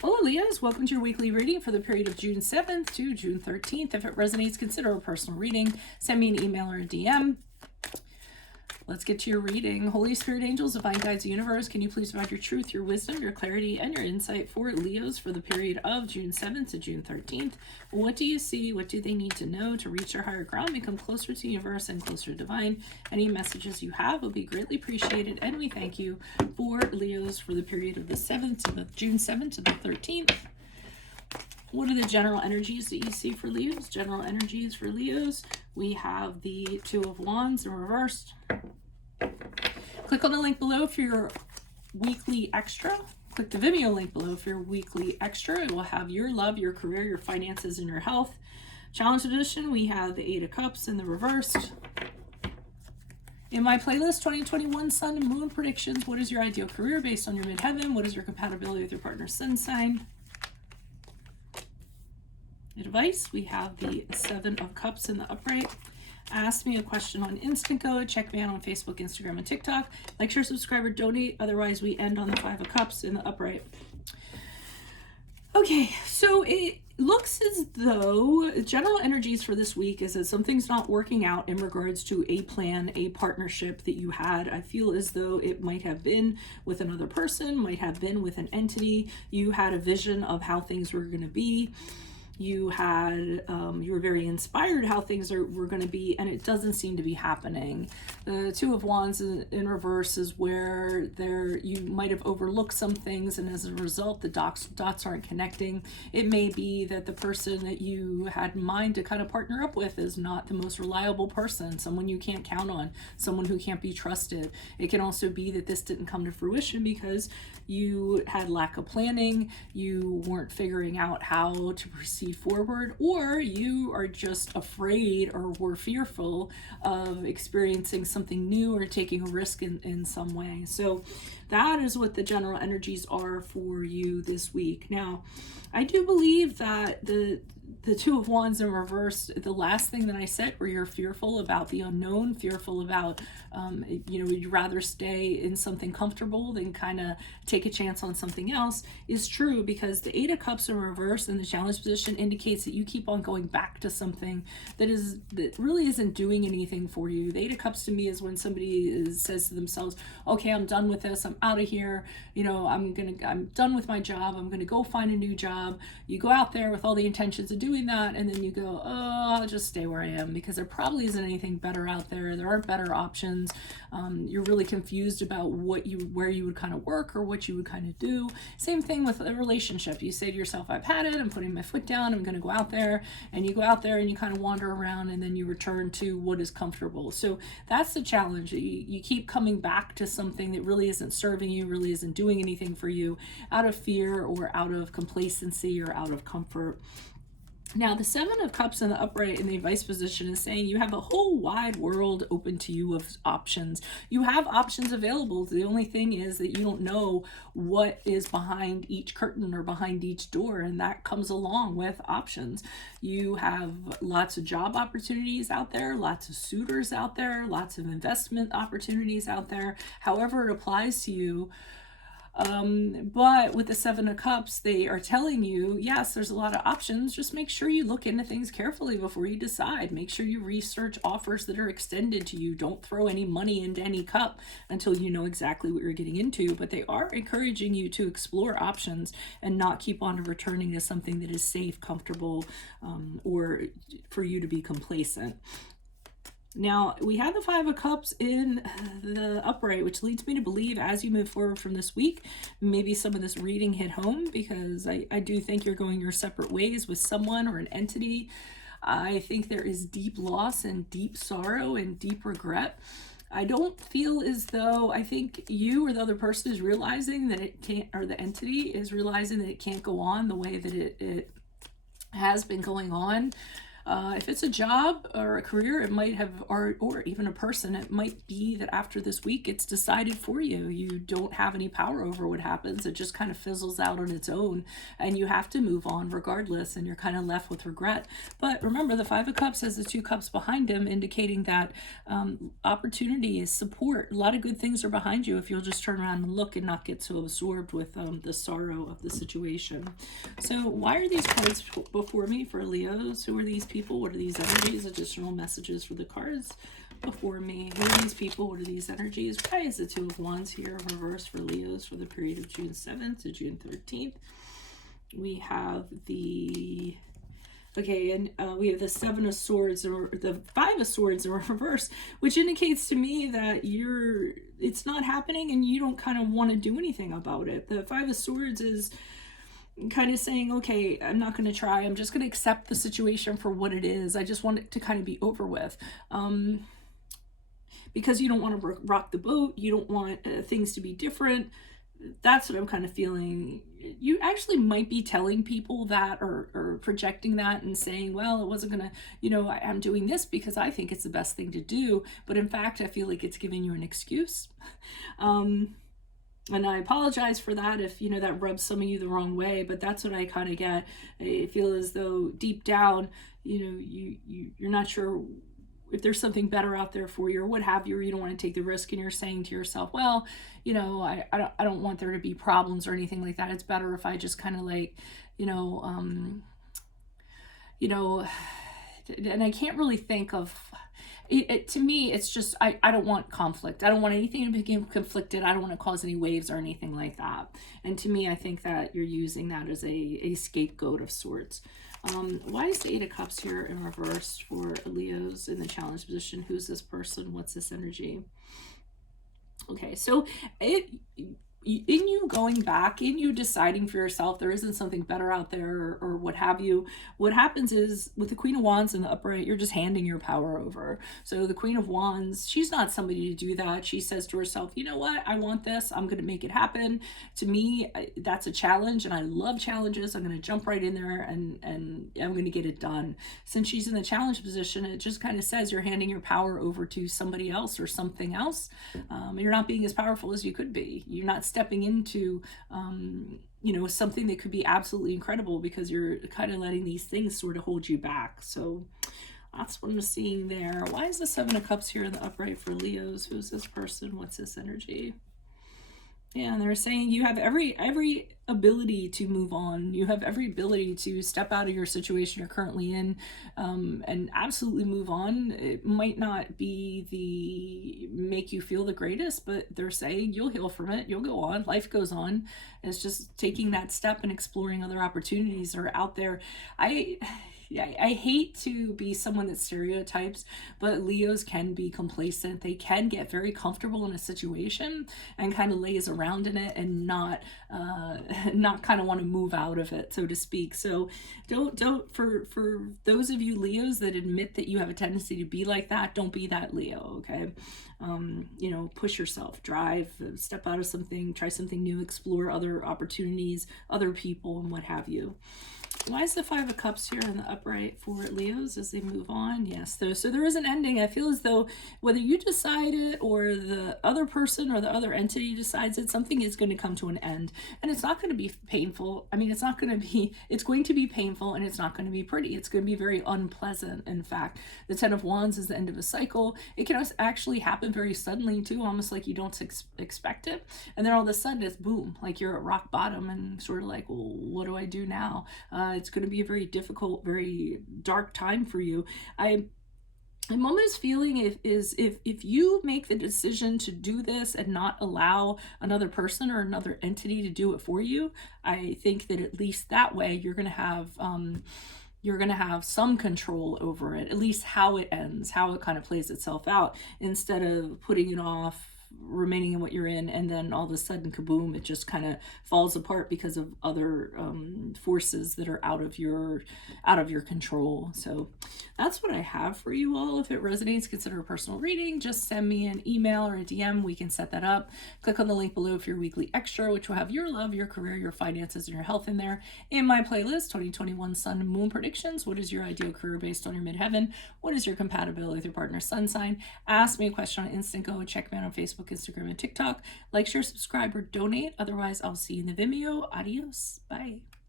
Hello, Leos. Welcome to your weekly reading for the period of June 7th to June 13th. If it resonates, consider a personal reading. Send me an email or a DM. Let's get to your reading. Holy Spirit, angels, divine guides, universe, can you please provide your truth, your wisdom, your clarity, and your insight for Leos for the period of June 7th to June 13th? What do you see? What do they need to know to reach their higher ground, become closer to the universe and closer to divine? Any messages you have will be greatly appreciated, and we thank you for Leos for the period of the 7th to the June 7th to the 13th. What are the general energies that you see for Leos? General energies for Leos. We have the Two of Wands in reversed. Click on the link below for your weekly extra. Click the Vimeo link below for your weekly extra. It will have your love, your career, your finances, and your health. Challenge edition, we have the Eight of Cups in the reversed. In my playlist, 2021 Sun and Moon predictions. What is your ideal career based on your midheaven? What is your compatibility with your partner's sun sign? Advice, we have the Seven of Cups in the upright. Ask me a question on Instant Code. Check me out on Facebook, Instagram, and TikTok. Like, share, subscribe, or donate. Otherwise, we end on the Five of Cups in the upright. Okay, so it looks as though general energies for this week is that something's not working out in regards to a plan, a partnership that you had. I feel as though it might have been with another person, might have been with an entity. You had a vision of how things were going to be. You had, you were very inspired how things were going to be, and it doesn't seem to be happening. The Two of Wands in reverse is where you might have overlooked some things, and as a result, the dots aren't connecting. It may be that the person that you had in mind to kind of partner up with is not the most reliable person, someone you can't count on, someone who can't be trusted. It can also be that this didn't come to fruition because you had lack of planning, you weren't figuring out how to proceed forward, or you are just afraid or were fearful of experiencing something new or taking a risk in some way. So that is what the general energies are for you this week. Now, I do believe that the Two of Wands in reverse, the last thing that I said, where you're fearful about the unknown, fearful about, you'd rather stay in something comfortable than kind of take a chance on something else, is true, because the Eight of Cups in reverse in the challenge position indicates that you keep on going back to something that really isn't doing anything for you. The Eight of Cups to me is when somebody says to themselves, okay, I'm done with this, I'm out of here, I'm done with my job, I'm gonna go find a new job. You go out there with all the intentions of doing that, and then you go, oh, I'll just stay where I am because there probably isn't anything better out there. There aren't better options. You're really confused about where you would kind of work or what you would kind of do. Same thing with a relationship. You say to yourself, I've had it, I'm putting my foot down, I'm going to go out there, and you go out there and you kind of wander around, and then you return to what is comfortable. So that's the challenge. You keep coming back to something that really isn't serving you, really isn't doing anything for you, out of fear or out of complacency or out of comfort. Now, the Seven of Cups in the upright in the advice position is saying you have a whole wide world open to you of options. You have options available. The only thing is that you don't know what is behind each curtain or behind each door, and that comes along with options. You have lots of job opportunities out there, lots of suitors out there, lots of investment opportunities out there, however it applies to you. But with the Seven of Cups, they are telling you, yes, there's a lot of options. Just make sure you look into things carefully before you decide. Make sure you research offers that are extended to you. Don't throw any money into any cup until you know exactly what you're getting into. But they are encouraging you to explore options and not keep on returning to something that is safe, comfortable, or for you to be complacent. Now, we have the Five of Cups in the upright, which leads me to believe as you move forward from this week, maybe some of this reading hit home, because I do think you're going your separate ways with someone or an entity. I think there is deep loss and deep sorrow and deep regret. I don't feel as though, I think you or the other person is realizing that it can't, or the entity is realizing that it can't go on the way that it has been going on. If it's a job or a career, it might have, or even a person, it might be that after this week it's decided for you. You don't have any power over what happens. It just kind of fizzles out on its own, and you have to move on regardless, and you're kind of left with regret. But remember, the Five of Cups has the two cups behind him, indicating that opportunity is support. A lot of good things are behind you if you'll just turn around and look and not get so absorbed with the sorrow of the situation. So why are these cards before me for Leos? Who are these people? What are these energies? Additional messages for the cards before me. Who are these people? What are these energies? Why is the Two of Wands here in reverse for Leos for the period of June 7th to June 13th? We have the... Okay, and we have the Seven of Swords, or the Five of Swords in reverse, which indicates to me that it's not happening and you don't kind of want to do anything about it. The Five of Swords is kind of saying, okay, I'm not going to try. I'm just going to accept the situation for what it is. I just want it to kind of be over with. Because you don't want to rock the boat. You don't want things to be different. That's what I'm kind of feeling. You actually might be telling people that, or projecting that and saying, well, it wasn't gonna, I'm doing this because I think it's the best thing to do. But in fact, I feel like it's giving you an excuse. And I apologize for that if, that rubs some of you the wrong way, but that's what I kind of get. I feel as though deep down, you're not sure if there's something better out there for you or what have you, or you don't want to take the risk, and you're saying to yourself, well, I don't want there to be problems or anything like that. It's better if I just kind of like, and I can't really think of it. To me, it's just, I don't want conflict. I don't want anything to become conflicted. I don't want to cause any waves or anything like that. And to me, I think that you're using that as a scapegoat of sorts. Why is the Eight of Cups here in reverse for Leos in the challenge position? Who's this person? What's this energy? Okay, so in you going back, in you deciding for yourself there isn't something better out there, or what have you, what happens is with the Queen of Wands in the upright, you're just handing your power over. So the Queen of Wands, she's not somebody to do that. She says to herself, you know what, I want this, I'm going to make it happen. To me, that's a challenge, and I love challenges. I'm going to jump right in there and I'm going to get it done. Since she's in the challenge position, it just kind of says you're handing your power over to somebody else or something else. You're not being as powerful as you could be. You're not stepping into something that could be absolutely incredible, because you're kind of letting these things sort of hold you back. So that's what I'm seeing there. Why is the Seven of Cups here in the upright for Leos? Who's this person? What's this energy? Yeah, and they're saying you have every ability to move on. You have every ability to step out of your situation you're currently in, and absolutely move on. It might not be make you feel the greatest, but they're saying you'll heal from it. You'll go on. Life goes on. And it's just taking that step and exploring other opportunities that are out there. I hate to be someone that stereotypes, but Leos can be complacent. They can get very comfortable in a situation and kind of laze around in it and not kind of want to move out of it, so to speak. So don't for those of you Leos that admit that you have a tendency to be like that, don't be that Leo, okay? Push yourself, drive, step out of something, try something new, explore other opportunities, other people, and what have you. Why is the Five of Cups here in the upright for Leos as they move on? Yes, so there is an ending. I feel as though whether you decide it or the other person or the other entity decides it, something is going to come to an end. And it's not going to be painful. I mean, it's going to be painful, and it's not going to be pretty. It's going to be very unpleasant, in fact. The Ten of Wands is the end of a cycle. It can actually happen very suddenly, too, almost like you don't expect it. And then all of a sudden, it's boom, like you're at rock bottom and sort of like, well, what do I do now? It's going to be a very difficult, very dark time for you. I'm almost feeling if you make the decision to do this and not allow another person or another entity to do it for you, I think that at least that way you're going to have some control over it, at least how it ends, how it kind of plays itself out, instead of putting it off remaining in what you're in, and then all of a sudden, kaboom, it just kind of falls apart because of other forces that are out of your control. So that's what I have for you all. If it resonates, consider a personal reading. Just send me an email or a DM. We can set that up. Click on the link below for your weekly extra, which will have your love, your career, your finances, and your health in there. In my playlist, 2021 Sun and Moon Predictions. What is your ideal career based on your midheaven? What is your compatibility with your partner's sun sign? Ask me a question on Instant Go and check me out on Facebook, Instagram, and TikTok. Like, share, subscribe, or donate. Otherwise, I'll see you in the Vimeo. Adios. Bye.